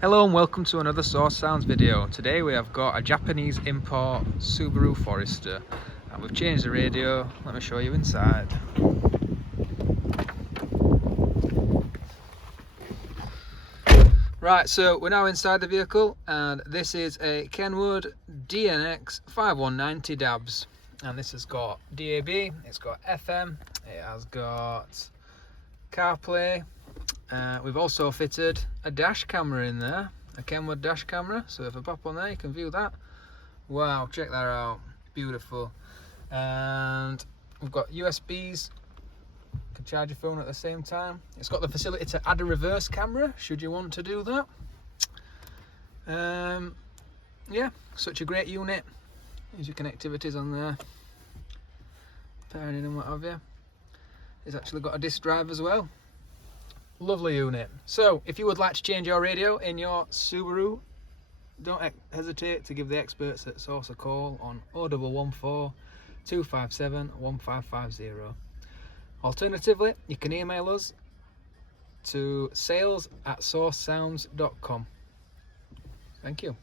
Hello and welcome to another Source Sounds video. Today we have got a Japanese import Subaru Forester and we've changed the radio. Let me show you inside. Right, so we're now inside the vehicle and this is a KENWOOD DMX5190DABS and this has got DAB, it's got FM, it has got CarPlay. We've also fitted a dash camera in there, a KENWOOD dash camera, so if I pop on there you can view that. Wow, check that out, beautiful. And we've got USBs, you can charge your phone at the same time. It's got the facility to add a reverse camera should you want to do that. Yeah, such a great unit. Here's your connectivities on there, pairing in and what have you. It's actually got a disc drive as well. Lovely unit. So if you would like to change your radio in your Subaru, don't hesitate to give the experts at Source a call on 0114 257 1550. Alternatively, you can email us to sales@sourcesounds.com. Thank you.